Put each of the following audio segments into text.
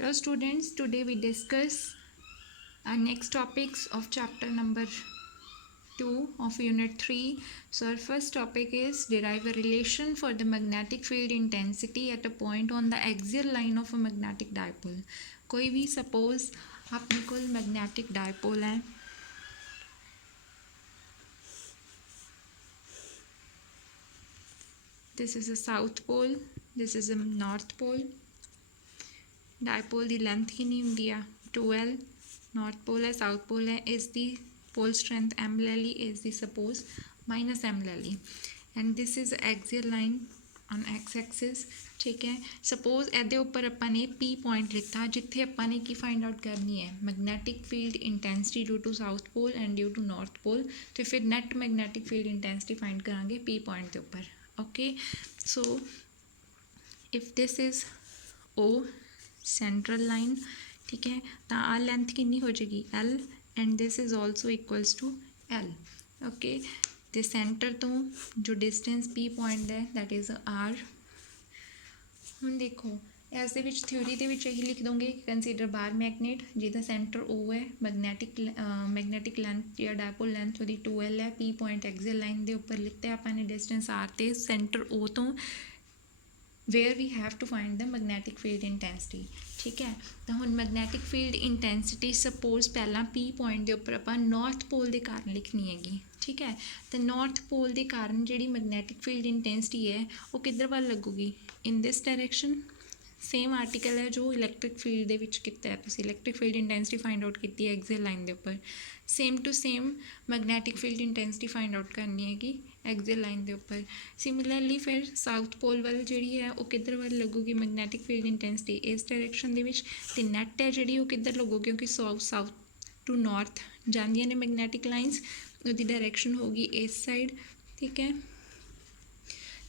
Hello students, today we discuss our next topics of chapter number 2 of unit 3. So our first topic is derive a relation for the magnetic field intensity at a point on the axial line of a magnetic dipole. कोई भी suppose अपने कोल magnetic dipole है, this is a south pole, this is a north pole. Dipole की length कितनी होंगी आ 2L, north pole है south pole है, इस दी पोल स्ट्रेंथ M ले ली, इस दी सपोज माइनस M ले ली and this is axial line on X axis. ठीक है, सपोज ਇਹਦੇ ਉੱਪਰ ਆਪਾਂ ਨੇ P पॉइंट लिखा जिथे ਆਪਾਂ ने की फाइंड आउट करनी है magnetic field intensity due to south pole and due to north pole. तो फिर net magnetic field intensity find करांगे P पॉइंट के ऊपर। Okay, so if this is O central line, ठीक है, तो आ लेंथ कितनी हो जाएगी L and this is also equals to L। Okay, तो सेंटर तो जो डिस्टेंस P पॉइंट है दैट इज़ R। हम देखो इस दे विच थ्योरी दे विच यही लिख दोगे कंसीडर बार मैगनेट जिहदा सेंटर O है, मैगनैटिक लेंथ या डायपोल लेंथ वो 2L है, P पॉइंट एक्सियल लाइन के उपर लिखते हैं आपने डिस्टेंस R ते सेंटर O तो where we have to find the magnetic field intensity. ठीक है, तो हुण मैगनैटिक फील्ड इंटेंसिटी सपोज पहला P पॉइंट के उपर आपां नॉर्थ पोल के कारण लिखनी हैगी। ठीक है, तो नॉर्थ पोल के कारण जिहड़ी मैगनैटिक फील्ड इंटेंसिटी है वो किधर वाल लगूगी, in this direction. Same article है जो इलैक्ट्रिक फील्ड दे विच कीता है, तुसीं electric field intensity find out की है एक्सियल लाइन के उपर। Same to same magnetic field intensity find out करनी हैगी एक्सियल लाइन के उपर। सिमिलरली फिर साउथ पोल वाल जिहड़ी है वो किधर वाल लगूगी मैगनैटिक फील्ड इंटेंसिटी इस डायरैक्शन दे विच, ते नैट है जिहड़ी वो किधर लगूगी क्योंकि साउथ टू नॉर्थ जांदियां ने मैगनैटिक लाइनस, उसकी डायरैक्शन होगी इस साइड। ठीक है,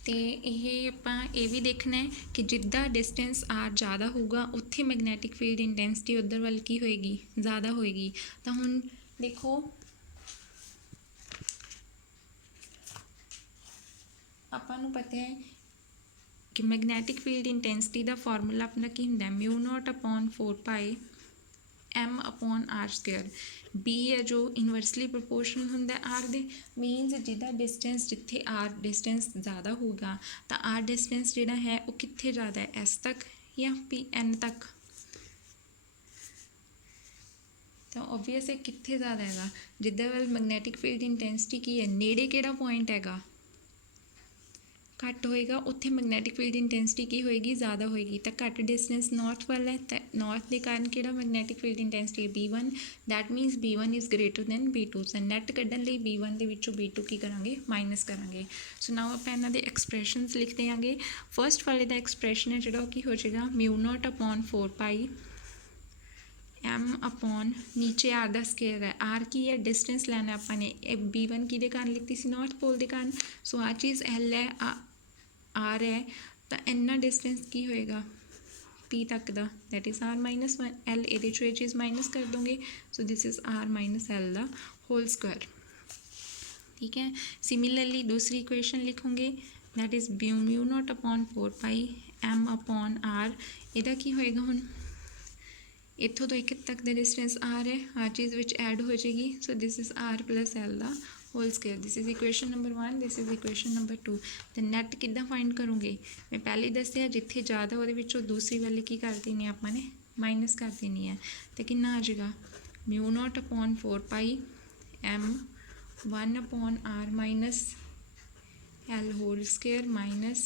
तो ये आपां ये भी देखना है कि जिद्दां डिस्टेंस R ज़्यादा होगा उत्थे मैगनैटिक फील्ड इंटेंसिटी उधर वाल की होएगी ज़्यादा होएगी। तो हुण देखो आपां नूं पता है कि मैगनैटिक फील्ड इंटेंसिटी का फॉर्मूला अपना की हुंदा है μ0/4π M upon R square. B है जो इनवर्सली प्रोपोर्शनल हुंदा है R दे, मीनस जिदा डिस्टेंस जिथे R डिस्टेंस ज़्यादा होगा तो R डिस्टेंस जिहड़ा है वो कित्थे ज़्यादा है S तक या N तक। तो ओबवियस है कित्थे ज़्यादा हैगा जिद्दां वाल मैगनैटिक फील्ड इंटेंसिटी की है नेड़े किहड़ा पॉइंट हैगा घट होएगा उत्थे मैगनैटिक फील्ड इंटेंसिटी की होएगी ज़्यादा होएगी। तो घट डिस्टेंस नॉर्थ वाल है तो नॉर्थ के कारण किहड़ा मैगनैटिक फील्ड इंटेंसिटी है B1, that means B1 is greater than B2। So net कड्ढण लई B1 दे विचों B2 की करांगे माइनस करांगे। सो नाउ आपां इन्हां दे एक्सप्रैशनस लिख देंगे। फर्स्ट वाले दा एक्सप्रैशन है जिहड़ा की हो जाएगा μ0/4π M अपॉन नीचे R दा स्केयर है, R की है डिस्टेंस लैना अपने B1 किहदे कारण लिखती सी नॉर्थ पोल के कारण। सो आ चीज़ L है R है तो इन्ना डिस्टेंस की होएगा P तक दा that is R minus L, ये चीज़ माइनस कर दोगे। So this is R minus L दा होल स्क्वायर। ठीक है, सिमिलरली दूसरी इक्वेशन लिखोगे that is μ0/4π M upon R। इहदा की होएगा हुण इत्थों तो एक तक द डिस्टेंस R है, हर चीज़ विच ऐड हो जाएगी। So this is R plus L दा whole square. This is equation number 1, this is equation number 2। तो नैट किद्दां फाइंड करोगे, मैं पहले दस्सिया जिथे ज़्यादा वो विचों दूसरी वाली की कर देनी आपने माइनस कर देनी है। तो कितना आ जाएगा μ0/4π M 1/R minus L whole square minus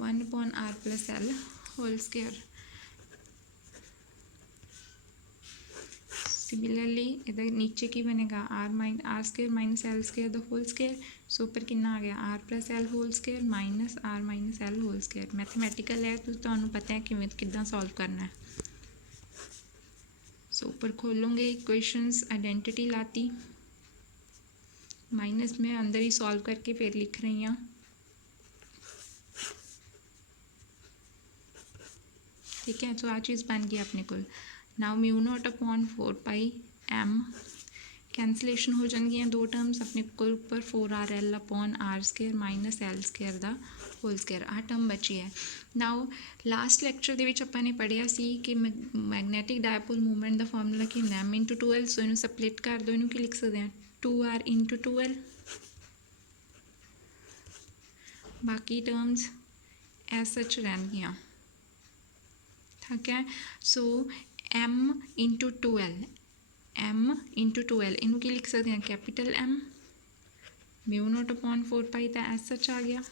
1/R plus L whole square. Similarly इधर नीचे की बनेगा R square minus L square the whole square. So ऊपर कितना आ गया R plus L whole square minus R minus L whole square. Mathematical है तो तुहानू पता है किवें किद्दां सॉल्व करना है। सो ऊपर खोलोगे इक्वेशंस आइडेंटिटी लाती माइनस में अंदर ही सॉल्व करके फिर लिख रही हाँ। ठीक है, तो आ चीज़ बन गई अपने को। नाउ μ0/4π M कैंसलेशन हो जाएगी दो टर्म्स अपने को ऊपर 4RL upon R square minus L square दा होल स्केयर आ टर्म बची है। नाउ लास्ट लैक्चर ਦੇ ਵਿੱਚ ਆਪਾਂ ਨੇ ਪੜ੍ਹਿਆ ਸੀ ਕਿ ਮੈਗਨੈਟਿਕ ਡਾਇਪੋਲ ਮੂਵਮੈਂਟ ਦਾ ਫਾਰਮੂਲਾ ਕੀ ਹੁੰਦਾ m × 2l। ਸੋ ਇਹਨੂੰ ਸਪਲਿਟ ਕਰ ਦਿਓ, ਇਹਨੂੰ ਕੀ ਲਿਖ ਸਕਦੇ ਹਾਂ 2r × 2l। ਬਾਕੀ ਟਰਮਸ ਐਸ ਸੱਚ ਰਹਿਣਗੀਆਂ, ਠੀਕ ਹੈ। ਸੋ m × 2l, m × 2l ਇਹਨੂੰ ਕੀ ਲਿਖ ਸਕਦੇ ਹਾਂ ਕੈਪੀਟਲ M μ0/4π ਤਾਂ ਐਸ ਸੱਚ ਆ ਗਿਆ।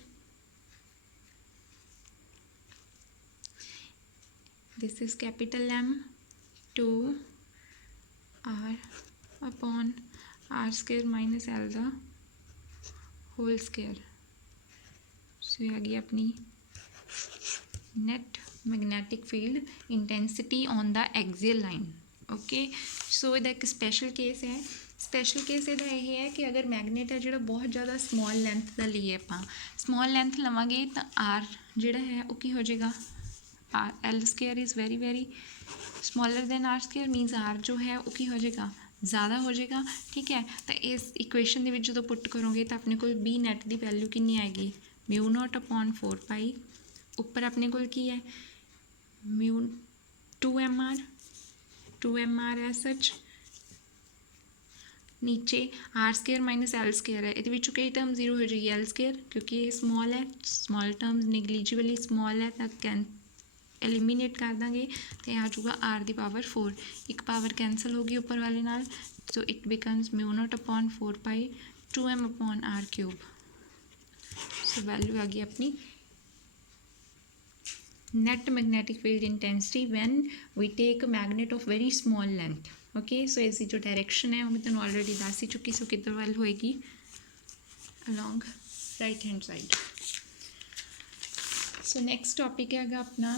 This is capital M 2 r square minus L the whole square। सो ये आ गई अपनी net magnetic field intensity on the axial line। Okay so ਇਹਦਾ ਇੱਕ स्पेशल केस है। स्पेशल केस ਇਹਦਾ ਇਹ ਹੈ ਕਿ ਅਗਰ ਮੈਗਨੇਟ ਹੈ ਜਿਹੜਾ ਬਹੁਤ ਜ਼ਿਆਦਾ ਸਮੋਲ ਲੈਂਥ ਦਾ ਲਈਏ, ਆਪਾਂ ਸਮੋਲ ਲੈਂਥ ਲਵਾਂਗੇ ਤਾਂ r ਜਿਹੜਾ ਹੈ ਉਹ ਕੀ ਹੋ ਜਾਏਗਾ L square is very very smaller than r square means r जो है वो की हो जाएगा ज़्यादा हो जाएगा, ठीक है। तो इस इक्वेशन ਦੇ ਵਿੱਚ ਜਦੋਂ ਪੁੱਟ ਕਰੋਗੇ ਤਾਂ ਆਪਣੇ ਕੋਲ b net ਦੀ ਵੈਲਿਊ ਕਿੰਨੀ ਆਏਗੀ μ0/4π। ਉੱਪਰ ਆਪਣੇ ਕੋਲ ਕੀ ਹੈ 2mr ਹੈ ਸੱਚ, नीचे r square minus l square है। ये कई टर्म जीरो हो जाएगी l स्केयर क्योंकि ये स्मॉल है, स्मॉल टर्म्स निगलीजिबली स्मॉल है तो कैन एलिमीनेट कर देंगे तो आ जाऊगा r दी पावर 4। एक पावर कैंसल होगी ऊपर वाले नाल, so it becomes μ0/4π 2m/r³। So value आ गई अपनी net magnetic field intensity when we take magnet of very small length. Okay so इसकी जो डायरेक्शन है वो मैं तुम ऑलरेडी दस ही चुकी, सो किधर वाल होएगी अलॉन्ग राइट हैंड साइड। सो नेक्स्ट टॉपिक है अपना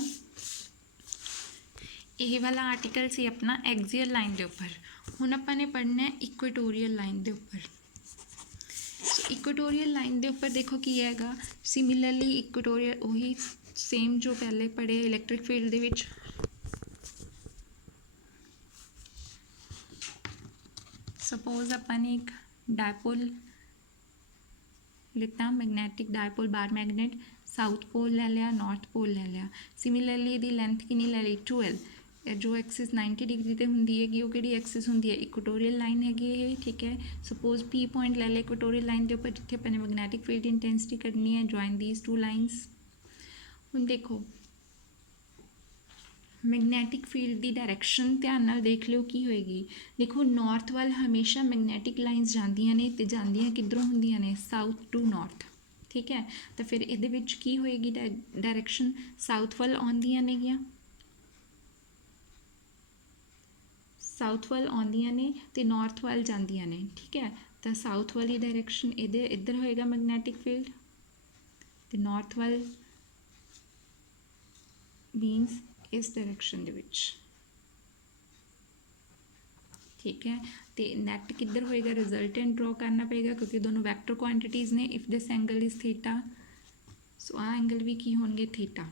ये वाला आर्टिकल से अपना एक्सियल लाइन के उपर। हुण आपां ने पढ़ना है इक्वेटोरियल लाइन के उपर। सो इक्वेटोरियल लाइन के उपर देखो की हैगा सिमिलरली इक्वेटोरियल वही सेम जो पहले पढ़े इलैक्ट्रिक फील्ड दे विच। सपोज अपन ने एक डायपोल लिता मैगनैटिक डायपोल बार मैगनेट, साउथ पोल ले लिया नॉर्थ पोल ले लिया। सिमिलरली यदि लेंथ कितनी ले ली 2l। जो एक्सिस 90 डिग्री ते हुंदी हैगी वो किहड़ी एक्सिस हुंदी है इक्वेटोरियल लाइन हैगी ये, ठीक है। सपोज P पॉइंट ले लिया इक्वेटोरियल लाइन के उपर जिथे अपने मैगनैटिक फील्ड इंटेंसिटी कढनी है। Join these two lines. हुण देखो मैगनैटिक फील्ड की डायरैक्शन ध्यान नाल देख लिओ की होएगी। देखो नॉर्थ वाल हमेशा मैगनैटिक लाइनस जांदियां ने ते जांदियां किधरों हुंदियां ने साउथ टू नॉर्थ, ठीक है। तो फिर इहदे विच की होएगी डायरैक्शन साउथ वाल आउंदियां नेगियां, साउथ वाल आउंदियां ने ते नॉर्थ वाल जांदियां ने, ठीक है। तो साउथ वाली डायरैक्शन इधर होएगा मैगनैटिक फील्ड ते नॉर्थ वाल मीनस इस डायरैक्शन दे विच, ठीक है। तो नैट किधर होएगा रिजल्टेंट ड्रॉ करना पेगा क्योंकि दोनों वैक्टर क्वांटिटीज़ ने। If this angle is theta so आ एंगल भी की होंगे थीटा,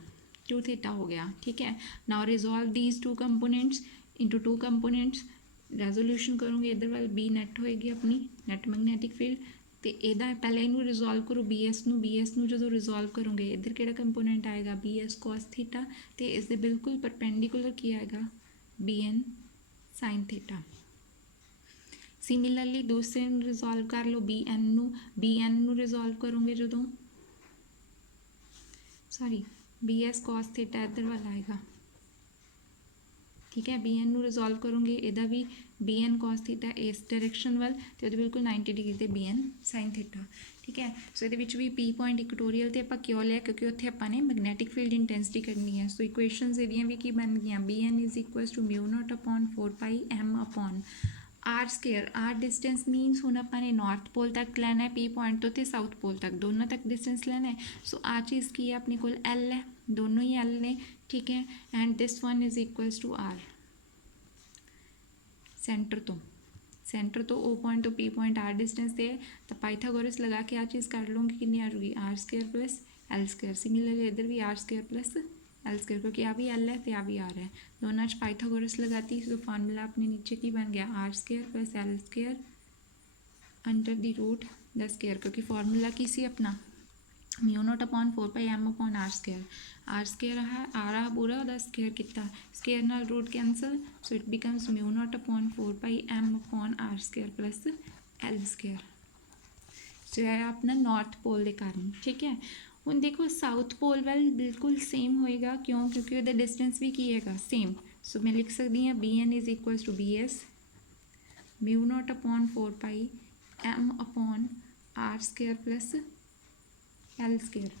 2 थीटा हो गया, ठीक है। Now resolve these two components into 2 components. Resolution करोगे इधर वाल बी नैट होएगी अपनी नैट मैगनैटिक फील्ड। तो यदा पहले इनू रिजॉल्व करो BS नू जो रिजॉल्व करोगे इधर केड़ा कंपोनेंट आएगा BS cos थीटा। तो इसके बिल्कुल परपेंडिकुलर की आएगा BN sin थीटा। सिमिलरली दूसरे रिजॉल्व कर लो BN नू रिजॉल्व करोगे जो सॉरी BS cos थीटा इधर वाला आएगा, ठीक है। BN नू रिजॉल्व करोगे इहदा भी BN cos थीटा इस डायरैक्शन वाल तो बिल्कुल 90 डिग्री ते BN sin थीटा, ठीक है। सो ये भी P पॉइंट इक्वेटोरियल ते आपां क्यों लिया क्योंकि उत्थे आपां ने मैगनैटिक फील्ड इंटेंसिटी करनी है। सो इक्वेशनस इहदियां भी की बन गई BN is equals to μ0/4π m/r square. r distance means हुण आपां ने नॉर्थ पोल तक लेना है P पॉइंट तो ते साउथ पोल तक दोनों तक डिस्टेंस लेना है। सो आ चीज़ की है अपने कोल L है, दोनों ही L ने, ठीक है। And this one is equals to R centre तो O पॉइंट तो P पॉइंट R डिस्टेंस से है तो पाइथागोरस लगा के आ चीज़ कर लूँगी कितनी आ जाएगी R square plus L square. Similarly इधर भी R square plus L square क्योंकि आ भी L है तो आ भी R है, दोनों पाइथागोरस लगाती तो फार्मूला अपने नीचे की बन गया R square plus L square under the root the square क्योंकि फार्मूला की सी अपना mu not upon 4πm upon are square. R square है आ रहा पूरा ਉਹਦਾ स्केयर किता स्केयर नाल root cancel so it becomes mu not upon 4πm upon are square plus L square. सो यह अपना नॉर्थ पोल के कारण ठीक है। ਹੁਣ देखो साउथ पोल वैल बिल्कुल सेम होएगा क्यों क्योंकि ਉਹਦਾ डिस्टेंस भी की है सेम। सो मैं लिख सकती हाँ B N is equals to B S mu not upon 4πm upon are square plus L square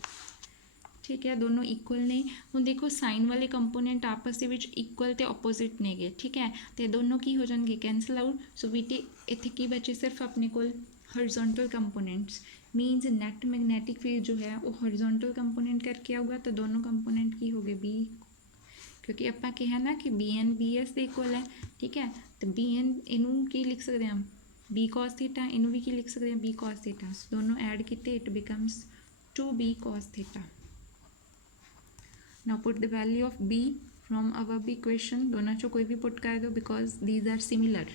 ठीक है। दोनों इक्वल ने ਹੁਣ देखो साइन वाले कंपोनेंट आपस ਦੇ ਵਿੱਚ इक्वल ਤੇ ਆਪੋਜ਼ਿਟ ਨੇਗੇ ਠੀਕ ਹੈ ਤੇ ਦੋਨੋਂ ਕੀ ਹੋ ਜਾਣਗੇ ਕੈਂਸਲ ਆਊਟ। ਸੋ ਵੀਟੀ ਇੱਥੇ ਕੀ ਬਚੇ ਸਿਰਫ ਆਪਣੇ ਕੋਲ horizontal components means net magnetic field जो है वो हॉरिजॉन्टल कंपोनेंट करके आऊगा तो दोनों कंपोनेंट की हो गए बी क्योंकि ਆਪਾਂ ਕਿਹਾ ना कि बी एन बी एस ਦੇ इक्वल है ठीक है। तो बी एन ਇਹਨੂੰ ਕੀ ਲਿਖ ਸਕਦੇ ਹਾਂ बी cos थीटा ਇਹਨੂੰ ਵੀ ਕੀ ਲਿਖ ਸਕਦੇ ਹਾਂ बी cos थीटा। दोनों ऐड किते it becomes 2b cos theta। Now put the value of b from above equation दोनों चो कोई भी पुट कर दो because these are similar।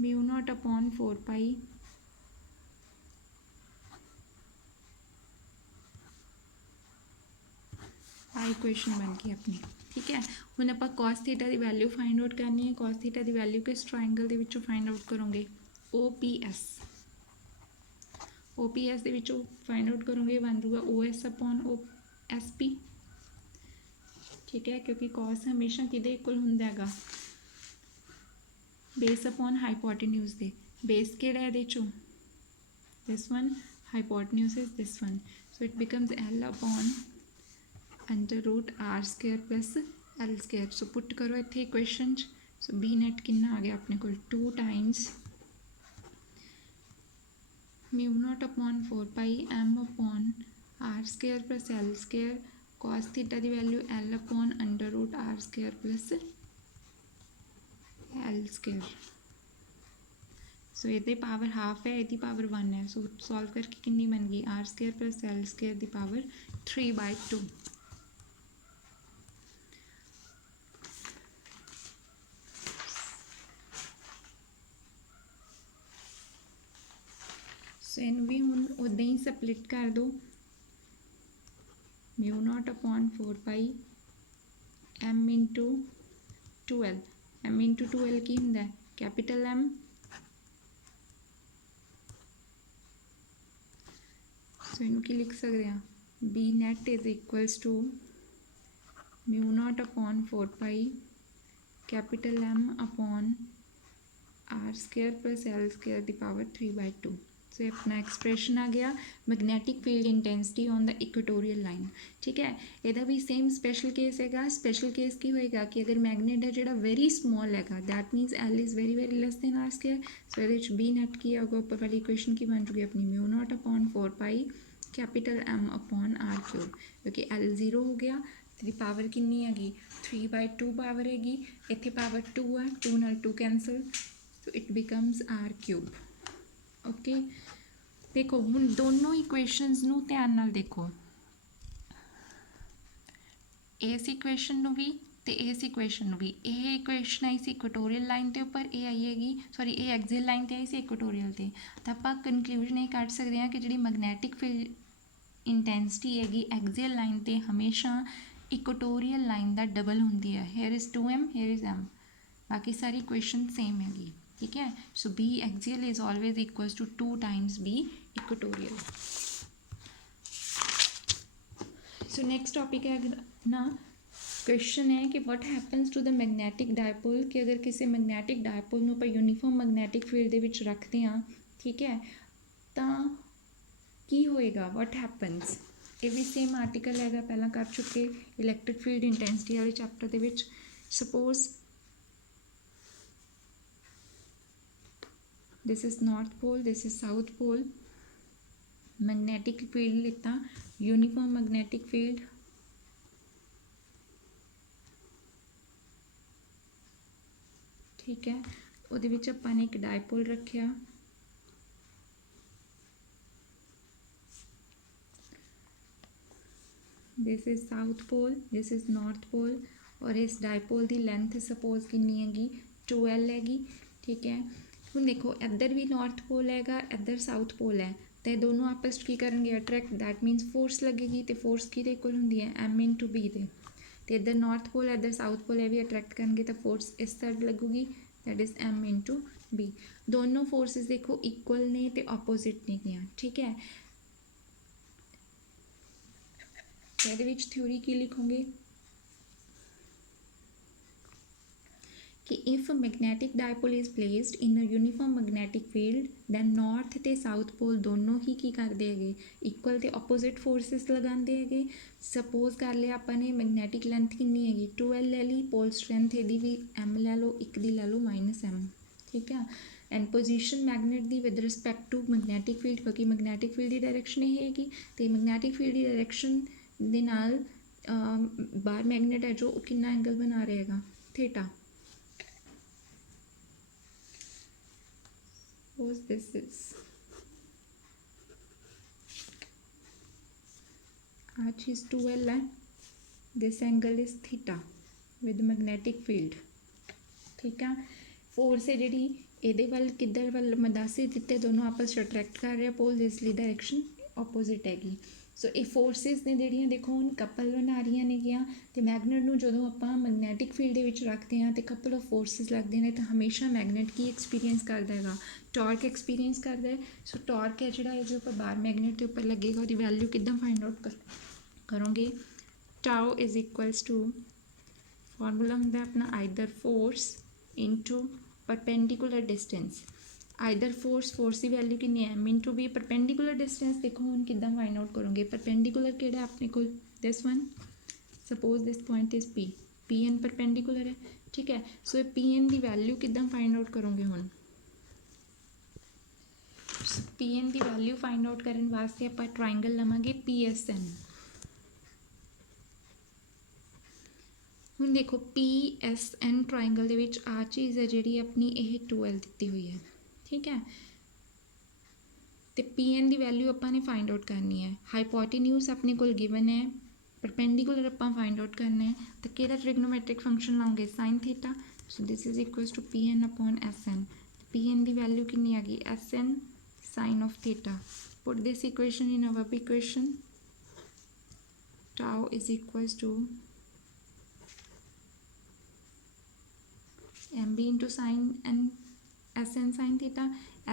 Mu not upon 4π equation बन गई अपनी ठीक है। ਹੁਣ ਆਪਾਂ cos थीटा की वैल्यू फाइंड आउट करनी है। cos थीटा की वैल्यू किस ट्राइंगल ਦੇ ਵਿੱਚੋਂ फाइंड आउट करोगे OPS OPS ਦੇ ਵਿੱਚੋਂ फाइंड आउट करोगे बन जाऊगा OS अपॉन SP ठीक है क्योंकि cos हमेशा किहदे इक्वल हुंदा हैगा बेस अपॉन हाइपोटेन्यूज दे। बेस किहड़ा है चो this one hypotenuse is this one so it becomes L upon under root R square plus L square. So put करो इत्थे इक्वेशन सो बी नेट कितना आ गया अपने को 2 times mu not upon 4πm upon are square plus L square cos theta की value L upon under root R square plus L square. So ये power half है ये पावर 1 है सो सॉल्व करके कितनी बन गई R square plus L square की पावर 3/2। सो इन भी हूँ उदा ही स्प्लिट कर दो mu not upon 4πm into 2l m into 2l की होंगे कैपिटल M सो इनू की लिख सकते हैं B net is equals to mu not upon 4π capital M upon are square plus L square की पावर 3/2। सो ये अपना एक्सप्रैशन आ गया magnetic field intensity on the equatorial line ठीक है। यदा भी सेम स्पैशल केस है स्पैशल केस की होएगा कि अगर मैगनेट है जो वेरी स्मॉल है that means l is very less than r square. So ये बी नेट की होगा ऊपर वाली इक्वेशन की बन चुकी अपनी mu not upon 4π capital M upon R cube क्योंकि L 0 हो गया तो पावर कितनी हैगी 3/2 पावर हैगी इतने पावर 2 है 2 नाल 2 cancel so it becomes R cube okay. देखो हुण दोनों इक्वेशनस नूं ध्यान नाल देखो इस इक्वेशन नूं भी ते इस इक्वेशन नूं भी ये इक्वेशन आई सी इक्वेटोरियल लाइन के उपर ये आई हैगी सॉरी ये एक्सियल लाइन ते आई सी इक्वेटोरियल ते तो आपां कनक्लूजन ये कढ सकते हैं कि जिहड़ी मैग्नेटिक फील्ड इंटेंसिटी हैगी एक्सियल लाइन ते हमेशा इक्वेटोरियल लाइन का डबल होंदी है। Here is 2m here is m बाकी सारी इक्वेशन सेम हैगी ठीक है। So B axial is always equals to 2 times B equatorial. So next topic है ना क्वेश्चन है कि what happens to the magnetic dipole कि अगर किसी मैग्नेटिक डायपोल में ਆਪਾਂ यूनीफॉर्म मैग्नेटिक फील्ड ਦੇ ਵਿੱਚ ਰੱਖਦੇ ਹਾਂ ठीक है ਤਾਂ ਕੀ ਹੋਏਗਾ व्हाट हैपन्स। ਇਹ ਵੀ सेम आर्टिकल हैगा पहला कर चुके इलैक्ट्रिक फील्ड इंटेंसिटी वाले चैप्टर ਦੇ ਵਿੱਚ। Suppose this is north pole this is south pole magnetic field लेता यूनीफॉर्म मैग्नेटिक फील्ड ठीक है ਉਹਦੇ ਵਿੱਚ ਆਪਾਂ ਨੇ ਇੱਕ डायपोल रखिया this is south pole this is north pole और इस डायपोल की लेंथ सपोज कितनी हैगी 2l हैगी ठीक है। ਹੁਣ ਦੇਖੋ ਇੱਧਰ ਵੀ ਨਾਰਥ ਪੋਲ ਹੈਗਾ, ਇੱਧਰ ਸਾਊਥ ਪੋਲ ਹੈ, ਤੇ ਦੋਨੋਂ ਆਪਸ 'ਚ ਕੀ ਕਰਨਗੇ, ਅਟਰੈਕਟ। ਦੈਟ ਮੀਨਸ ਫੋਰਸ ਲੱਗੇਗੀ, ਤੇ ਫੋਰਸ ਕਿਹਦੇ ਇਕੁਅਲ ਹੁੰਦੀ ਹੈ, m/b ਦੇ। ਤੇ ਇੱਧਰ ਨਾਰਥ ਪੋਲ, ਇੱਧਰ ਸਾਊਥ ਪੋਲ, ਇਹ ਵੀ ਅਟਰੈਕਟ ਕਰਨਗੇ, ਤਾਂ ਫੋਰਸ ਇਸ ਸਾਈਡ ਲੱਗੂਗੀ, ਦੈਟ ਇਜ਼ m/b। ਦੋਨੋਂ ਫੋਰਸਿਸ ਦੇਖੋ ਇਕੁਅਲ ਨੇ ਤੇ ਆਪੋਜ਼ਿਟ ਨੇ ਗੀਆਂ, ਠੀਕ ਹੈ। ਇਹਦੇ ਵਿੱਚ ਥਿਊਰੀ ਕੀ ਲਿਖੋਗੇ ਕਿ if magnetic dipole is placed in a uniform magnetic field then north ਤੇ ਸਾਊਥ ਪੋਲ ਦੋਨੋਂ ਹੀ ਕੀ ਕਰਦੇ ਹੈਗੇ, ਇਕੁਅਲ ਤੇ ਆਪੋਜ਼ਿਟ ਫੋਰਸਿਸ ਲਗਾਉਂਦੇ ਹੈਗੇ। ਸਪੋਜ਼ ਕਰ ਲਿਆ ਆਪਾਂ ਨੇ ਮੈਗਨੈਟਿਕ ਲੈਂਥ ਕਿੰਨੀ ਹੈਗੀ 12 ਲੈ ਲਈ, ਪੋਲ ਸਟਰੈਂਥ ਇਹਦੀ ਵੀ m ਲੈ ਲਓ, ਇੱਕ ਦੀ ਲੈ ਲਓ -m, ਠੀਕ ਹੈ। ਐਂਡ ਪੋਜੀਸ਼ਨ ਮੈਗਨੇਟ ਦੀ with respect to magnetic field, ਕਿਉਂਕਿ ਮੈਗਨੈਟਿਕ ਫੀਲਡ ਦੀ ਡਾਇਰੈਕਸ਼ਨ ਇਹ ਹੈਗੀ, ਤੇ ਮੈਗਨੈਟਿਕ ਫੀਲਡ ਦੀ ਡਾਇਰੈਕਸ਼ਨ ਦੇ ਨਾਲ ਬਾਹਰ ਮੈਗਨੇਟ ਹੈ ਜੋ ਉਹ ਕਿੰਨਾ ਐਂਗਲ ਬਣਾ ਰਿਹਾ ਹੈਗਾ, theta. Suppose this is our cheese 2L है, this angle is theta with magnetic field, ठीक है। फोर्स है जी ये वाल किधर वाल मैं दस ही दिते, दोनों आपस अट्रैक्ट कर रहे पोल, इसलिए डायरेक्शन ऑपोजिट हैगी। सो ये फोर्सिस ने ਜਿਹੜੀਆਂ देखो ਹੁਣ कपल बना रही ਨੇ, तो मैगनेट ਨੂੰ ਜਦੋਂ ਆਪਾਂ मैगनेटिक फील्ड ਦੇ ਵਿੱਚ ਰੱਖਦੇ ਹਾਂ तो कपल ऑफ फोर्सिस लगते हैं, तो हमेशा मैगनेट की एक्सपीरियंस करता है, टॉर्क एक्सपीरियंस करता है। सो टॉर्क है जो जो उपर बाहर मैगनेट के उपर लगेगा, उसकी वैल्यू किद्दां फाइंड आउट करोगे, tau is equals to formula होंगे अपना either force into perpendicular distance. Either force की वैल्यू कितनी है m/b, परपेंडिकुलर डिस्टेंस देखो हम किद्दां फाइंड आउट करोगे, परपेंडिकुलर किहड़ा अपने को this one, suppose this point is p n perpendicular है, ठीक है। सो p n की वैल्यू किद्दां फाइंड आउट करोगे, हुण p n की वैल्यू फाइंड आउट करने वास्ते आपां ट्राइंगल लवांगे PSN। हुण देखो PSN ट्राइंगल दे विच आ चीज़ है जिहड़ी अपनी यह 2L दी हुई है, ठीक है। तो PN की वैल्यू अपने फाइंड आउट करनी है, हाइपोटेन्यूज अपने को गिवन है, परपेंडिकुलर अपना फाइंड आउट करना है, तो किहड़ा ट्रिग्नोमेट्रिक फंक्शन लाओगे, sine theta. So this is equals to PN upon SN। PN की वैल्यू कितनी आ गई, SN sine of theta. Put this equation in our equation, tau is equals to MB into sine and SN sine theta.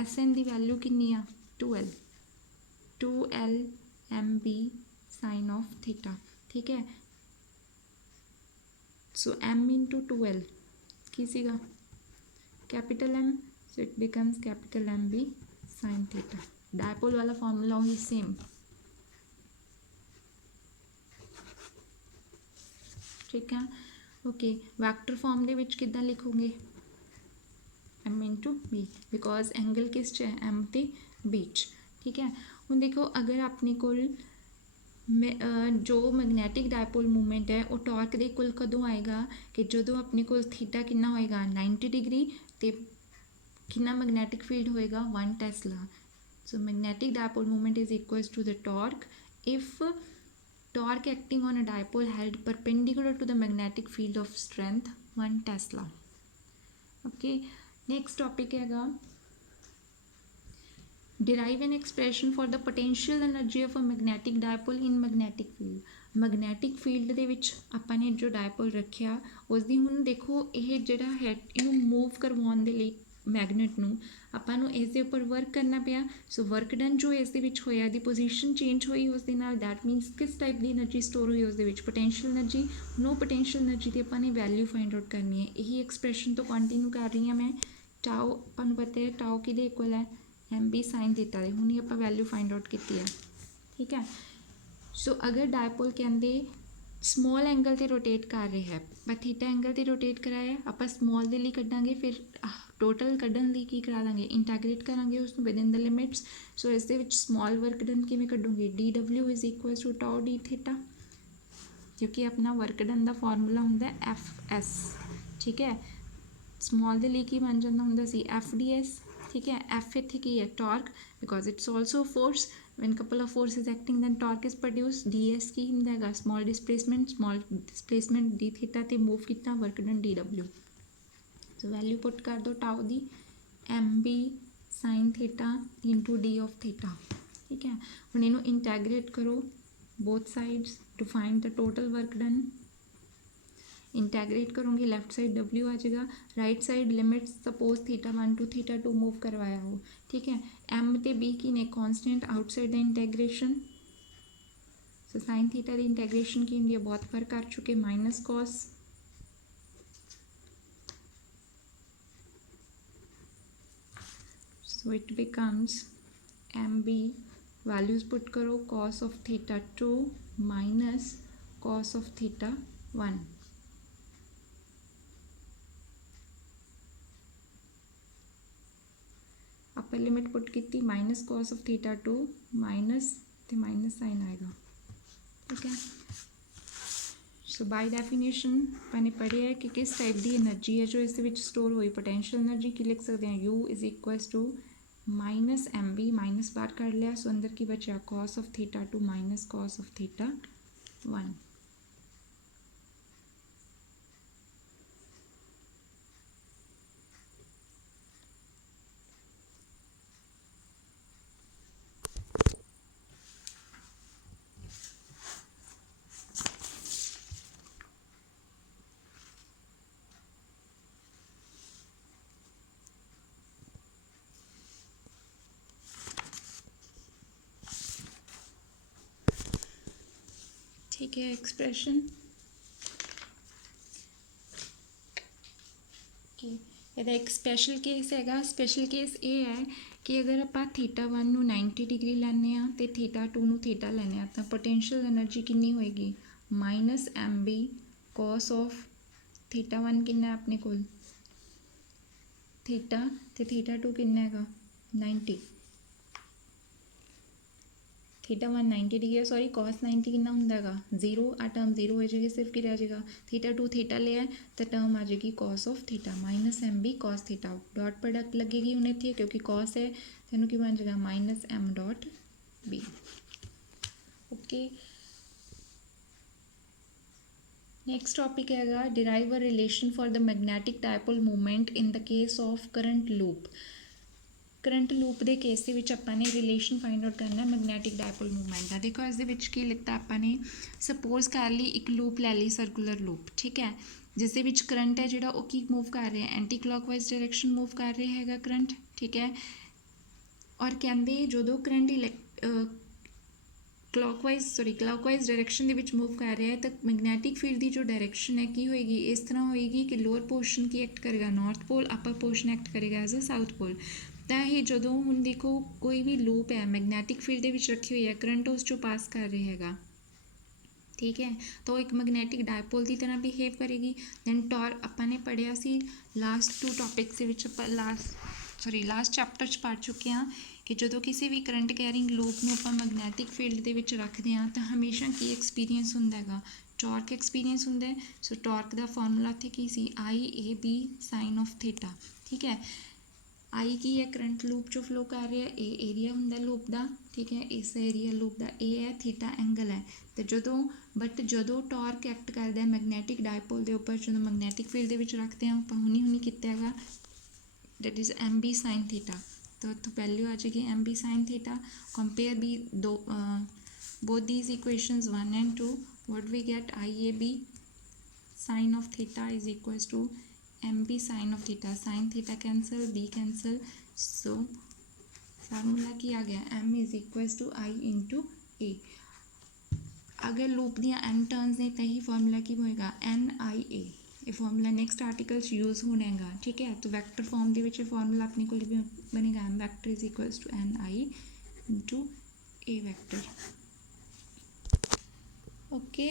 SN की value कितनी आ 2L MB sine of theta, ठीक है। So M into 2L की सीगा capital M, so it becomes capital MB sine theta. Dipole वाला formula वही same, ठीक है। ओके, वैक्टर फॉर्म दे विच किद्दां लिखोगे m/b, बिकॉज एंगल किस च है M ते बीच, ठीक है। हुण देखो अगर अपने को जो मैगनैटिक डायपोल मूवमेंट है वो टॉर्क दे कुल कदों आएगा कि जो अपने को थीटा कितना होएगा 90 डिग्री, तो कितना मैगनैटिक फील्ड होएगा 1 tesla. So magnetic dipole movement is equals to the torque if torque acting on a dipole held perpendicular to the magnetic field of strength 1 Tesla। Okay, next topic है derive an expression for the potential energy of a magnetic dipole in magnetic field। Magnetic field ਦੇ ਵਿੱਚ ਆਪਾਂ ਨੇ ਜੋ dipole ਰੱਖਿਆ ਉਸ ਦੀ ਹੁਣ ਦੇਖੋ ਇਹ ਜਿਹੜਾ ਹੈ ਇਹਨੂੰ ਮੂਵ ਕਰਵਾਉਣ ਦੇ ਲਈ ਮੈਗਨੇਟ ਨੂੰ ਆਪਾਂ ਨੂੰ ਇਸ ਦੇ ਉੱਪਰ ਵਰਕ ਕਰਨਾ ਪਿਆ। ਸੋ ਵਰਕ ਡਨ ਜੋ ਇਸ ਦੇ ਵਿੱਚ ਹੋਇਆ ਦੀ ਪੋਜੀਸ਼ਨ ਚੇਂਜ ਹੋਈ ਉਸ ਦੇ ਨਾਲ, ਦੈਟ ਮੀਨਸ ਕਿਸ ਟਾਈਪ ਦੀ એનર્ਜੀ ਸਟੋਰ ਹੋਈ ਉਸ ਦੇ ਵਿੱਚ, ਪੋਟੈਂਸ਼ੀਅਲ એનર્ਜੀ। ਨੋ ਪੋਟੈਂਸ਼ੀਅਲ એનર્ਜੀ ਦੀ ਆਪਾਂ ਨੇ ਵੈਲਿਊ ਫਾਈਂਡ ਆਊਟ ਕਰਨੀ ਹੈ। ਇਹੀ ਐਕਸਪ੍ਰੈਸ਼ਨ ਤੋਂ ਕੰਟੀਨਿਊ ਕਰ ਰਹੀ ਹਾਂ ਮੈਂ। ਟਾਓ ਆਪਾਂ ਨੂੰ ਪਤਾ ਹੈ ਟਾਓ ਕਿਹਦੇ ਇਕੁਅਲ ਹੈ MB ਸਾਈਨ ਥੀਟਾ ਦੇ, ਹੁਣ ਹੀ ਆਪਾਂ ਵੈਲਿਊ ਫਾਈਂਡ ਆਊਟ ਕੀਤੀ ਹੈ, ठीक है। सो अगर डायपोल कहते स्मॉल एंगल से रोटेट कर रहे हैं, पर थीटा एंगल से रोटेट कराया आप स्मॉल के लिए कटांगे, फिर टोटल कढ़न लिए की करा देंगे इंटाग्रेट करांगे उसको within the limits. So इस स्मॉल वर्क डन किमें कढूंगी DW is equal to tau D theta, क्योंकि अपना वर्क डन का फॉर्मूला होंगे FS, ठीक है। स्मॉल के लिए की बन जाता होंगे सी FDS, ठीक है। F इत्थे की है torque, because it's also force, when couple of forces acting then torque is produced। ds की होंगे स्मॉल डिस्प्लेसमेंट d थीटा ते मूव कितना work done DW। So value put कर दो टाउ दी M B sine theta into D of theta. ठीक है, हम इन्हों इंटैग्रेट करो both sides to find the total work done. Integrate करोगे लैफ्ट साइड डब्ल्यू आ जाएगा, right side limit suppose theta 1 to theta 2 move करवाया हो। ठीक है, एम ते बी की ने constant outside the integration. So sine theta की इंटैग्रेशन की होंगी बहुत फर्क कर चुके minus cos. So it becomes M B values put करो cos of theta 2 minus cos of theta 1। Upper limit put की minus cos of theta 2 minus ते माइनस साइन आएगा। ठीक है, सो बाय डेफिनेशन मैंने पढ़िया है कि किस टाइप की एनर्जी है जो इस स्टोर हुई पोटेंशियल एनर्जी की लिख सकते हैं U is equals to minus M B, minus बार कर लिया, सो अंदर की बचा cos of theta 2 minus cos of theta 1। ठीक है, एक्सप्रेशन ਇਹਦਾ एक स्पैशल केस हैगा। स्पैशल केस ये है कि अगर आप थीटा 1 ਨੂੰ 90 डिग्री ਲੈਂਦੇ ਆ ਤੇ थीटा 2 ਨੂੰ थीटा ਲੈਂਦੇ ਆ ਤਾਂ पोटेंशियल एनर्जी कितनी होएगी minus M B cos of theta 1 कितना है अपने को थीटा ते थीटा 2 कितना हैगा 90। थीटा 1 90 डिग्री है, सॉरी कॉस 90 कितना होंगे 0, आ टर्म 0 हो जाएगी, सिर्फ की रह जाएगा थीटा 2 थीटा लिया तो टर्म आ जाएगी cos of theta minus M B cos theta. Dot product लगेगी उन्हें थी क्योंकि कॉस है तेनों की बन जाएगा minus M dot B. Okay, next topic हैगा derive a relation for the magnetic dipole movement in the case of current loop. Current loop के केस के अपने रिलेशन फाइंड आउट करना मैगनैटिक डायपोल मूवमेंट का। देखो इस की लिखता अपने सपोज कर ली एक लूप लै ली सर्कुलर लूप। ठीक है, जिस करंट है जोड़ा की मूव कर रहे हैं एंटी क्लॉकवाइज डायरैक्शन मूव कर रहे हैगा करंट। ठीक है, और कहते जो करंट क्लॉकवाइज डायरैक्शन के मूव कर रहा है तो मैगनैटिक फील्ड की जो डायरैक्शन है की होएगी इस तरह होएगी कि लोअर पोर्शन की एक्ट करेगा north pole, upper portion act करेगा एज अ साउथ पोल। तो ये जो हम देखो कोई भी लूप है मैगनैटिक फील्ड के रखी हुई है करंट उस चो पास कर रहे हैगा। ठीक है, तो एक मैगनैटिक डायपोल की तरह बिहेव करेगी। दैन टॉर्क अपने पढ़िया सी लास्ट 2 टॉपिक्स लास्ट चैप्टर च पढ़ चुके हैं कि जो किसी भी करंट कैरिंग लूप में आप मैगनैटिक फील्ड के रखते हैं तो हमेशा की एक्सपीरियंस होंगे है टॉर्क एक्सपीरियंस होंगे। सो टॉर्क का फॉर्मूला इतने की सी I A B sine of theta. ठीक है, आई की है करंट लूप जो फ्लो कर रहा है ए एरिया होंगे लूप का। ठीक है, इस एरिया लूप का ए है थीटा एंगल है तो जो टॉर्क एक्ट करता है मैगनैटिक डायपोल के उपर जो मैगनैटिक फील्ड के रखते हैं आप हुनी किया that is M B sine theta. तो इतों वैल्यू आ जाएगी M B sine theta. Compare बी दो both these equations 1 and 2 what we get I A B sine of theta is equals to M B sine of theta. Sine theta cancel B cancel, so formula की आ गया M is equals to I into A. अगर loop दियाँ N turns ने तो ही formula की होएगा N आई ए। ये फार्मूला नैक्सट आर्टिकल यूज़ होने का। ठीक है, तो वैक्टर फॉर्म के फार्मूला अपने को बनेगा M vector is equals to N I into A vector. Okay,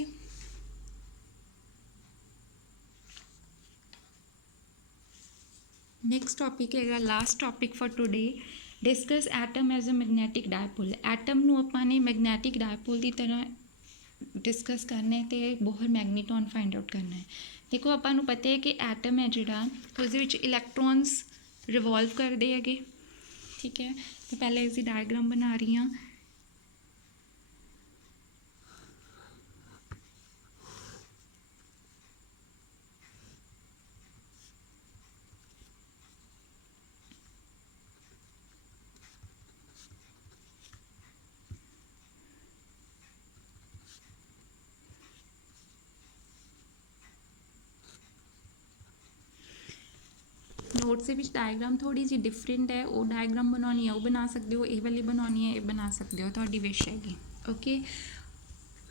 next topic है last topic for today discuss atom as a magnetic dipole. Atom नूं आपां ने मैगनैटिक डायपोल की तरह डिस्कस करना है तो बोहर मैगनीटॉन फाइंड आउट करना है। देखो आपां नूं पता है कि एटम है जिहड़ा उसदे विच इलैक्ट्रॉन्स रिवॉल्व करते हैं। ठीक है, तो पहले इसकी डायग्राम बना रही हाँ। नोट्स के डायग्राम थोड़ी जी डिफरेंट है, वो डायग्राम बनानी है वो बना सकते हो, ये वाली बनानी है ये बना सकते हो, थोड़ी विश हैगी। ओके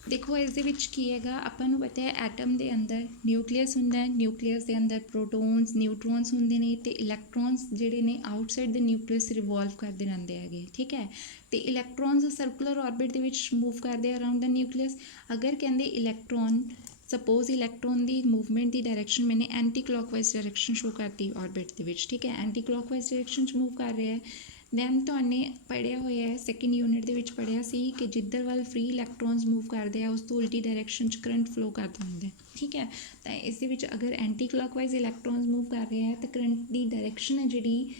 देखो इस दे विच की हैगा, आपां नूं पता है एटम के अंदर न्यूक्लियस हुंदा है, न्यूक्लियस के अंदर प्रोटोन्स न्यूट्रॉन्स होंदे ने ते इलैक्ट्रॉन्स जिहड़े ने आउटसाइड द न्यूक्लियस रिवॉल्व करते रहंदे हैगे। ठीक है तो इलैक्ट्रॉन्स सर्कुलर ऑर्बिट दे विच मूव करते अराउंड द न्यूक्लियस। अगर कहंदे इलैक्ट्रॉन सपोज इलैक्ट्रॉन की मूवमेंट की डायरैक्शन मैंने एंटी क्लॉकवाइज डायरैक्शन शो करती ऑर्बिट दे विच। ठीक है एंटी क्लॉकवाइज डायरैक्शन च मूव कर रहा है। दैन तुहाने पढ़िया होया है सैकेंड यूनिट दे विच पढ़िया सी कि जिधर वाल फ्री इलैक्ट्रॉन्स मूव करते हैं उस तो उल्टी डायरैक्शन च करंट फ्लो करता होंदा है। ठीक है तो इस दे विच अगर एंटी क्लॉकवाइज इलैक्ट्रॉन्स मूव कर रहे हैं तो करंट की डायरैक्शन है जिहड़ी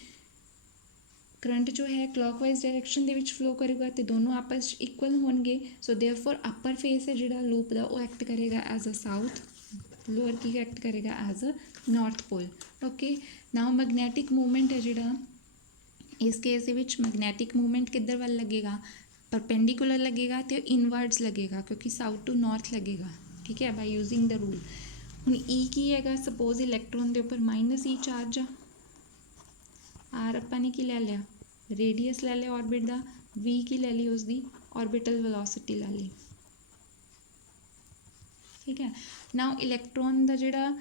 करंट जो है क्लॉकवाइज डायरैक्शन दे विच फ्लो करेगा तो दोनों आपस इक्वल होंगे। सो देयरफॉर अपर फेस है जिहड़ा लूप दा वो एक्ट करेगा एज अ साउथ, लोअर की एक्ट करेगा as a north pole. Okay now magnetic movement है जिहड़ा इस केस दे विच मैगनैटिक मूवमेंट किधर वाल लगेगा, परपेंडिकुलर लगेगा तो इनवर्ड्स लगेगा क्योंकि साउथ टू नॉर्थ लगेगा। ठीक है बाय यूजिंग द रूल। हुण ई की हैगा सपोज इलैक्ट्रॉन के उपर माइनस ई चार्ज आ, आर आपां ने की लै लिया रेडियस लै लिया ऑर्बिट का, वी की लै ली उसकी ऑर्बिटल वेलोसिटी लै ली। ठीक है नाउ इलैक्ट्रॉन का जिहड़ा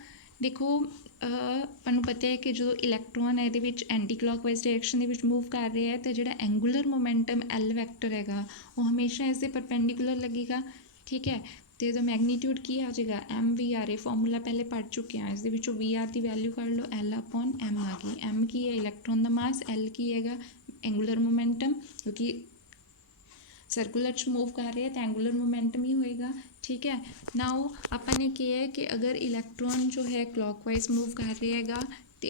देखो आपनूं पता है कि जो इलैक्ट्रॉन है ये एंटी क्लॉकवाइज डायरैक्शन के मूव कर रहे हैं तो जो एंगूलर मोमेंटम एल वैक्टर है वो हमेशा इससे परपेंडिकुलर लगेगा। ठीक है तो जो मैगनीट्यूड की आ जाएगा एम वी आर, ए फॉर्मूला पहले पढ़ चुके हैं, इस वी आर की वैल्यू कर लो एल अपॉन एम आ गई। एम की है इलैक्ट्रॉन का मास, एल की है एंगूलर मोमेंटम क्योंकि सर्कुलर च मूव कर रहे हैं तो एंगूलर मोमेंटम ही होएगा। ठीक है नाउ अपन ने किया है कि अगर इलैक्ट्रॉन जो है क्लॉकवाइज मूव कर रहेगा तो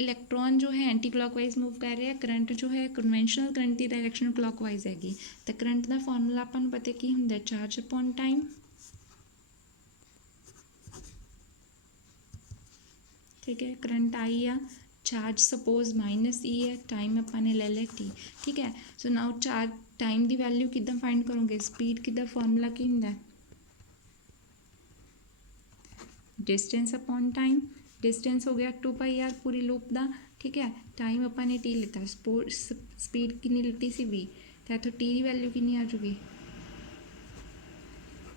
इलैक्ट्रॉन जो है एंटी क्लॉकवाइज मूव कर रहा है, करंट जो है कन्वेंशनल करंट की डायरैक्शन क्लॉकवाइज हैगी तो करंट का फॉर्मूला अपन पता की हुंदा चार्ज अपॉन टाइम। ठीक है करंट आई आ, चार्ज सपोज माइनस ई है, टाइम अपन ने ले लिया टी। ठीक है सो नाउ चार्ज टाइम की वैल्यू किद्दां फाइंड करोगे, स्पीड किद्दां फॉर्मूला की हुंदा डिस्टेंस अपॉन टाइम, डिस्टेंस हो गया 2πr पूरी लूप का। ठीक है टाइम अपन ने टी लिता, स्पीड कितनी लिती सी वी, तो इतों टी की वैल्यू कितनी आ जाएगी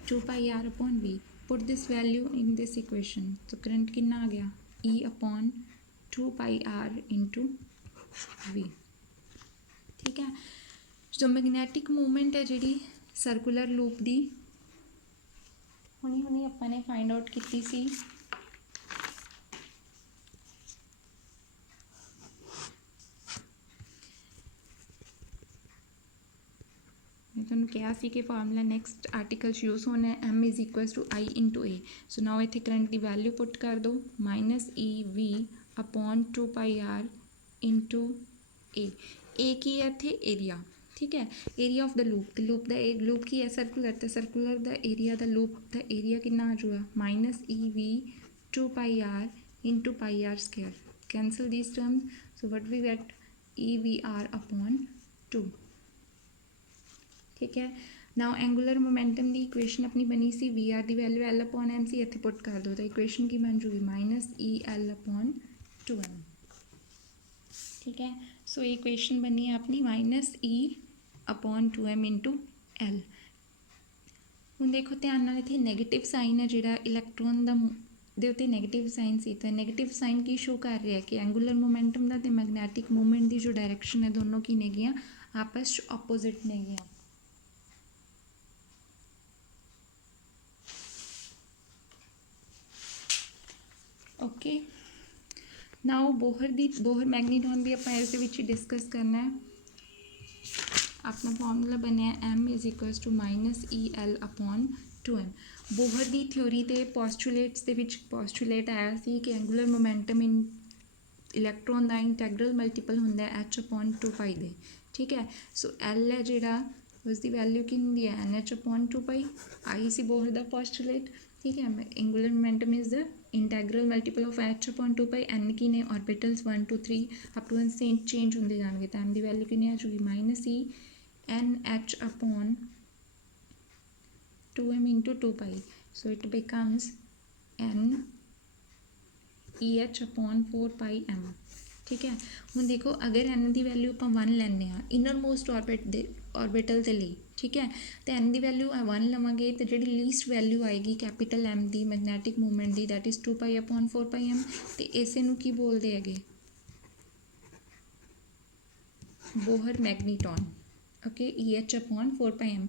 2πr upon V. Put this value in this equation तो करंट कितना आ गया ई अपॉन 2πr इंटू वी। ठीक है जो मैगनैटिक मूवमेंट है जी सर्कुलर लूप की हुणी हुणी अपने फाइंड आउट की सी। मैं तुहानूं कहा सी कि फार्मूला नैक्सट आर्टिकल यूज होना है M is equals to I into A. So now इत्थे करंट की वैल्यू पुट कर दो minus E V upon 2πr into A की है इत्थे एरिया। ठीक है area of the loop, loop का लूप की है सर्कुलर, तो सर्कुलर का एरिया का लूप का एरिया कितना आ जाएगा minus E V 2πr into πr square, cancel these terms. So what we get E V R upon 2। ठीक है नाउ एंगूलर मोमेंटम की इक्वेशन अपनी बनी सी वी आर की value L upon M C, इत्थे पुट कर दो तो इक्वेशन की बन जूगी minus E L upon 2m। ठीक है सो इक्वेशन बनी है अपनी minus E upon 2m into L. हुण देखो ध्यान नाल इत्थे नैगेटिव साइन है जिहड़ा इलैक्ट्रॉन का दे उत्ते नैगेटिव साइन सी, तो नैगेटिव साइन की शो कर रहा है कि एंगूलर मोमेंटम का तो मैगनैटिक मूवमेंट की जो डायरैक्शन है दोनों की नेगियां आपस ऑपोजिट नेगियां। ओके नाउ बोहर मैगनीटॉन भी आपां इस विच डिस्कस करना है। अपना फॉर्मूला बनया M is equals to minus E L upon 2m। Bohr की थ्योरी ते पोस्टुलेट्स दे विच पोस्टुलेट आया सी कि एंगूलर मोमेंटम इन इलैक्ट्रॉन का इंटैग्रल मल्टीपल होंदा है एच अपॉन 2π दे। ठीक है सो एल है जिहड़ा उसकी वैल्यू की होंदी है n h upon 2π, I see Bohr का पोस्टुलेट। ठीक है angular momentum is the integral multiple of h upon 2π, n की ने orbitals 1 2 3 up to n change होंदे जाएंगे तो एन की वैल्यू कितनी आ जाएगी minus E n h upon 2m into 2π। So it becomes n EH/4πm। ठीक है, ਹੁਣ ਦੇਖੋ ਅਗਰ n ਦੀ ਵੈਲਿਊ ਆਪਾਂ 1 ਲੈਂਦੇ ਹਾਂ ਇਨਰ ਮੋਸਟ ਆਰਬਿਟਲ ਦੇ ਲਈ, ਠੀਕ ਹੈ, ਤੇ n ਦੀ ਵੈਲਿਊ 1 ਲਵਾਂਗੇ ਤੇ ਜਿਹੜੀ ਲੀਸਟ ਵੈਲਿਊ ਆਏਗੀ capital M the magnetic movement the that is 2π/4πm, ਤੇ ਇਸੇ ਨੂੰ ਕੀ ਬੋਲਦੇ ਹੈਗੇ, ਬੋਹਰ ਮੈਗਨੀਟੋਨ। Okay, EH/4πm।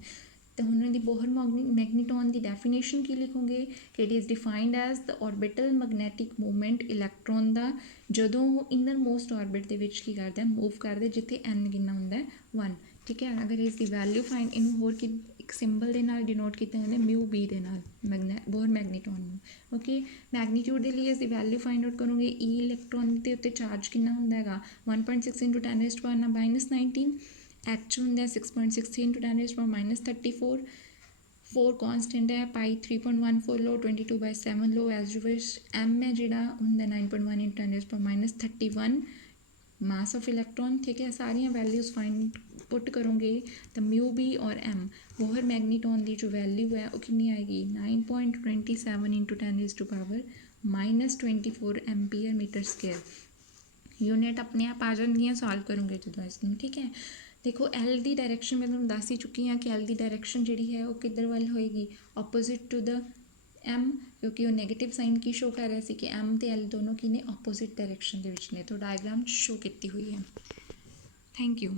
तो ਹੁਣ ਦੀ ਬੋਹਰ ਮੈਗਨੀਟੋਨ ਦੀ ਡੈਫੀਨੇਸ਼ਨ ਕੀ ਲਿਖੋਗੇ ਕਿ it is defined as the orbital magnetic movement electron ਦਾ ਜਦੋਂ ਉਹ ਇਨਰ ਮੋਸਟ ਆਰਬਿਟ ਦੇ ਵਿੱਚ ਕੀ ਕਰਦਾ, ਮੂਵ ਕਰਦੇ, ਜਿੱਥੇ n ਕਿੰਨਾ ਹੁੰਦਾ 1। ਠੀਕ ਹੈ, ਅਗਰ ਇਸ ਦੀ ਵੈਲਿਊ ਫਾਈਂਡ, ਇਹਨੂੰ ਹੋਰ ਕੀ ਇੱਕ ਸਿੰਬਲ ਦੇ ਨਾਲ ਡਿਨੋਟ ਕੀਤਾ ਜਾਂਦਾ μb ਦੇ ਨਾਲ, ਬੋਹਰ ਮੈਗਨੀਟੋਨ ਨੂੰ। ਓਕੇ, ਮੈਗਨੀਟਿਊਡ ਦੇ ਲਈ ਇਸ ਦੀ ਵੈਲਿਊ ਫਾਈਂਡ ਆਊਟ ਕਰੋਗੇ। E ਇਲੈਕਟ੍ਰੋਨ ਦੇ ਉੱਤੇ ਚਾਰਜ ਕਿੰਨਾ ਹੁੰਦਾ ਹੈਗਾ 1.6 × 10⁻⁻19। H ਹੁੰਦਾ 6.60 × 10⁻34। 4 ਕੌਂਸਟੈਂਟ ਹੈ, ਪਾਈ 3.14 ਲਓ, 22/7 ਲਓ ਐਜ਼ ਯੂ ਵਿਸ਼। M ਹੈ ਜਿਹੜਾ ਹੁੰਦਾ 9.1 × 10⁻31 ਮਾਸ ਆਫ ਇਲੈਕਟ੍ਰੋਨ। ਠੀਕ ਹੈ, ਸਾਰੀਆਂ ਵੈਲਿਊਜ਼ ਫਾਈਂਡ ਪੁੱਟ ਕਰੋਗੇ ਤਾਂ μb ਔਰ m ਬੋਹਰ ਮੈਗਨੀਟੋਨ ਦੀ ਜੋ ਵੈਲਿਊ ਹੈ ਉਹ ਕਿੰਨੀ ਆਏਗੀ 9.27 × 10⁻24 ਐਂਪੀਅਰ ਮੀਟਰ ਸਕੇਅਰ। ਯੂਨਿਟ ਆਪਣੇ ਆਪ ਆ ਜਾਣਗੀਆਂ ਸੋਲਵ ਕਰੋਗੇ ਜਦੋਂ ਇਸ ਨੂੰ। ਠੀਕ ਹੈ, ਦੇਖੋ L ਦੀ ਡਾਇਰੈਕਸ਼ਨ ਮੈਂ ਤੁਹਾਨੂੰ ਦੱਸ ਹੀ ਚੁੱਕੀ ਹਾਂ ਕਿ L ਦੀ ਡਾਇਰੈਕਸ਼ਨ ਜਿਹੜੀ ਹੈ ਉਹ ਕਿੱਧਰ ਵੱਲ ਹੋਏਗੀ, ਆਪੋਜ਼ਿਟ ਟੂ ਦ M, ਕਿਉਂਕਿ ਉਹ ਨੈਗੇਟਿਵ ਸਾਈਨ ਕੀ ਸ਼ੋ ਕਰ ਰਿਹਾ ਸੀ ਕਿ M ਅਤੇ L ਦੋਨੋਂ ਕੀ ਨੇ, ਆਪੋਜ਼ਿਟ ਡਾਇਰੈਕਸ਼ਨ ਦੇ ਵਿੱਚ ਨੇ, ਤਾਂ ਡਾਇਗਰਾਮ ਸ਼ੋ ਕੀਤੀ ਹੋਈ ਹੈ। Thank you.